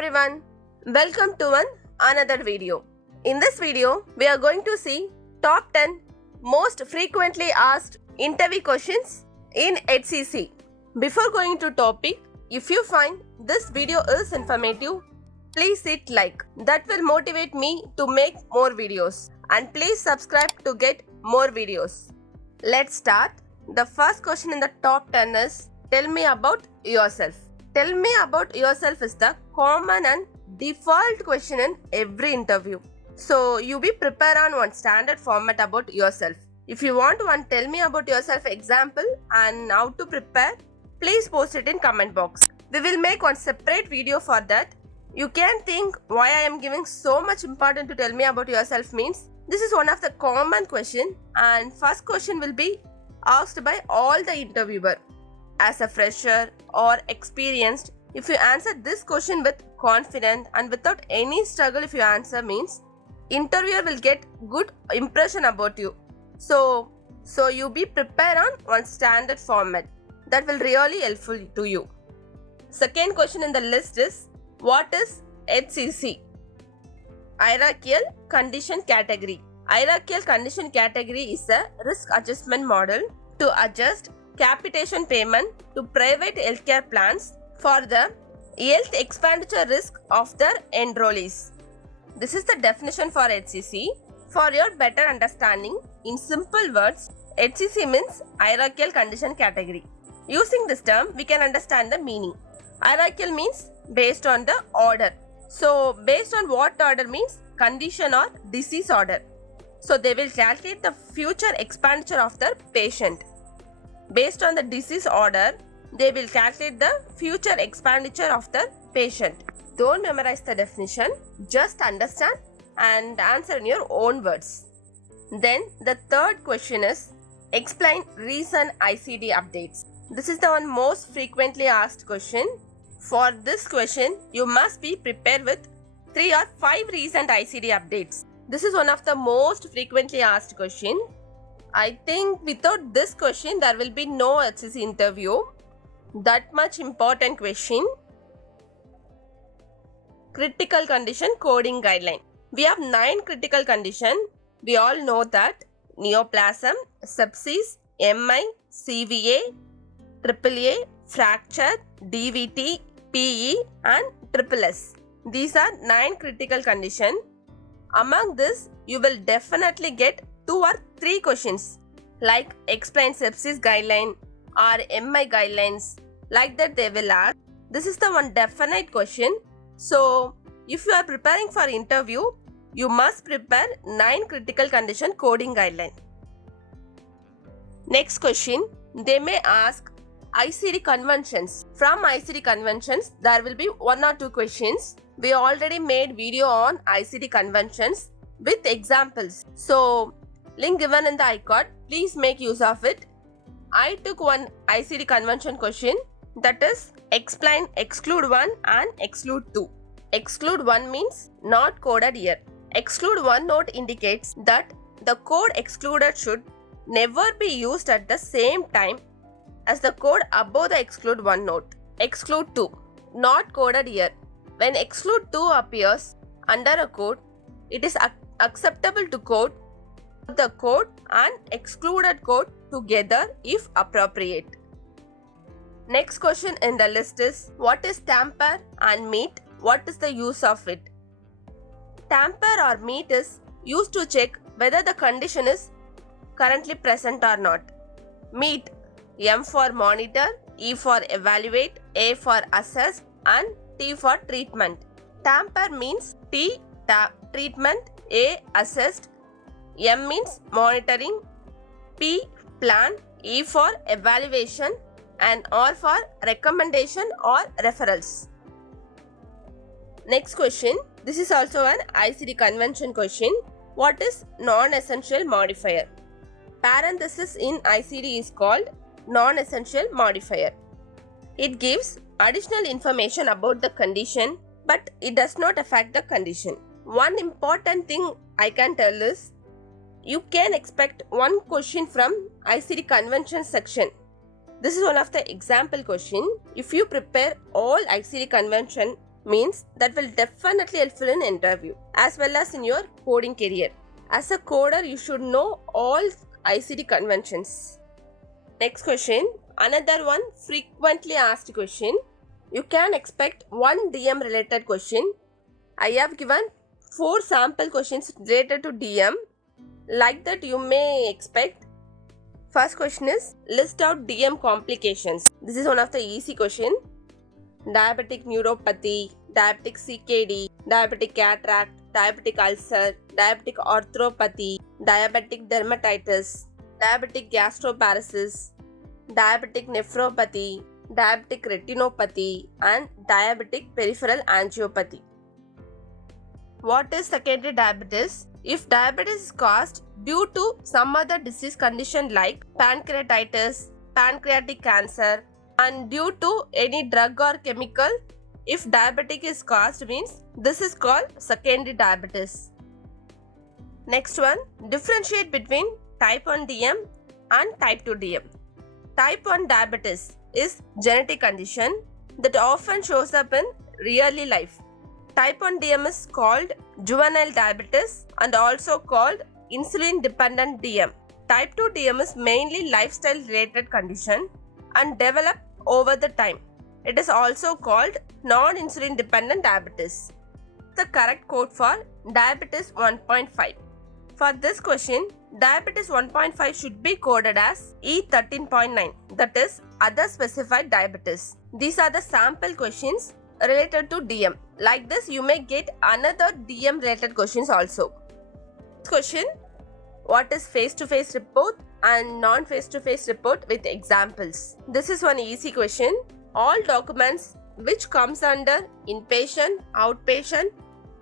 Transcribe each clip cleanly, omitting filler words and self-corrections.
everyone, welcome to another video. In this video, we are going to see top 10 most frequently asked interview questions in HCC. Before going to topic, if you find this video is informative, please hit like. That will motivate me to make more videos. And please subscribe to get more videos. Let's start. The first question in the top 10 is, tell me about yourself. Tell me about yourself is the common and default question in every interview. So you be prepared on one standard format about yourself. If you want one tell me about yourself example and how to prepare, please post it in comment box. We will make one separate video for that. You can think why I am giving so much importance to tell me about yourself means this is one of the common question and first question will be asked by all the interviewer. As a fresher or experienced, if you answer this question with confidence and without any struggle, if you answer means interviewer will get good impression about you. So you be prepared on one standard format. That will really helpful to you. Second question in the list is, what is HCC? Hierarchical Condition Category. Hierarchical Condition Category is a risk adjustment model to adjust capitation payment to private healthcare plans for the health expenditure risk of their enrollees. This is the definition for HCC. For your better understanding, in simple words, HCC means Hierarchical Condition Category. Using this term, we can understand the meaning. Hierarchical means based on the order. So, based on what order means condition or disease order. So, they will calculate the future expenditure of the patient. Based on the disease order, they will calculate the future expenditure of the patient. Don't memorize the definition, just understand and answer in your own words. Then the third question is, explain recent ICD updates. This is the one most frequently asked question. For this question, you must be prepared with 3 or 5 recent ICD updates. This is one of the most frequently asked question. I think without this question, there will be no HCC interview. That much important question. Critical condition coding guideline. We have 9 critical conditions. We all know that neoplasm, sepsis, MI, CVA, AAA, fracture, DVT, PE and SSS. These are 9 critical conditions. Among this, you will definitely get 2 or 3 questions like explain sepsis guideline or MI guidelines. Like that they will ask. This is the one definite question. So, if you are preparing for interview, you must prepare 9 critical condition coding guideline. Next question, they may ask ICD conventions. From ICD conventions, there will be 1 or 2 questions. We already made video on ICD conventions with examples. So, link given in the icon, please make use of it. I took one ICD convention question, that is explain exclude 1 and exclude 2. Exclude 1 means not coded here. Exclude 1 note indicates that the code excluded should never be used at the same time as the code above the exclude 1 note. Exclude 2, not coded here. When exclude 2 appears under a code, it is acceptable to code the code and excluded code together if appropriate. Next question in the list is, what is tamper and meet? What is the use of it? Tamper or meet is used to check whether the condition is currently present or not. Meet, M for monitor, E for evaluate, A for assess and T for treatment. Tamper means T, treatment, A, assessed, M means monitoring, P, plan, E for evaluation and R for recommendation or referrals. Next question. This is also an ICD convention question. What is non-essential modifier? Parenthesis in ICD is called non-essential modifier. It gives additional information about the condition, but it does not affect the condition. One important thing I can tell is, you can expect one question from ICD convention section. This is one of the example question. If you prepare all ICD convention means that will definitely helpful in interview as well as in your coding career. As a coder, you should know all ICD conventions. Next question, another one frequently asked question. You can expect one DM related question. I have given 4 sample questions related to DM. Like that you may expect. First question is, list out DM complications. This is one of the easy question. Diabetic neuropathy, diabetic CKD, diabetic cataract, diabetic ulcer, diabetic arthropathy, diabetic dermatitis, diabetic gastroparesis, diabetic nephropathy, diabetic retinopathy, and diabetic peripheral angiopathy. What is secondary diabetes? If diabetes is caused due to some other disease condition like pancreatitis, pancreatic cancer, and due to any drug or chemical, if diabetic is caused means this is called secondary diabetes. Next one, differentiate between type 1 DM and type 2 DM. Type 1 diabetes is genetic condition that often shows up in really life. Type 1 DM is called juvenile diabetes and also called insulin dependent DM. Type 2 DM is mainly lifestyle related condition and develop over the time. It is also called non-insulin dependent diabetes. The correct code for diabetes 1.5. For this question, diabetes 1.5 should be coded as E13.9, that is other specified diabetes. These are the sample questions related to DM. Like this, you may get another DM related questions also. Next question, what is face-to-face report and non-face-to-face report with examples? This is one easy question. All documents which comes under inpatient, outpatient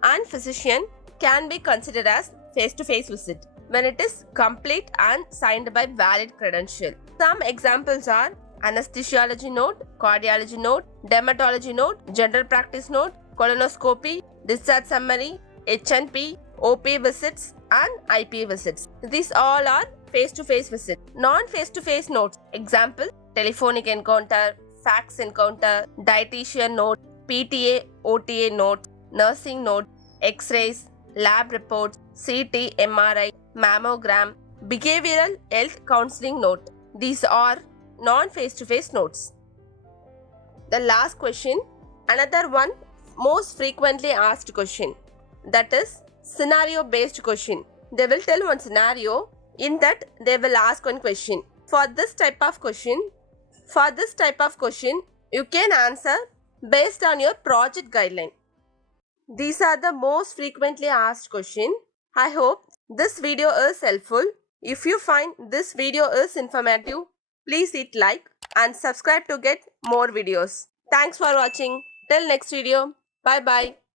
and physician can be considered as face-to-face visit when it is complete and signed by valid credential. Some examples are anesthesiology note, cardiology note, dermatology note, general practice note, colonoscopy, discharge summary, HNP, OP visits and IP visits. These all are face-to-face visits. Non-face-to-face notes, example, telephonic encounter, fax encounter, dietitian note, PTA, OTA note, nursing note, X-rays, lab reports, CT, MRI, mammogram, behavioral health counseling note. These are non-face-to-face notes. The last question, another one most frequently asked question, that is scenario based question. They will tell one scenario, in that they will ask one question. For this type of question, you can answer based on your project guideline. These are the most frequently asked question. I hope this video is helpful. If you find this video is informative, please hit like and subscribe to get more videos. Thanks for watching. Till next video. Bye bye.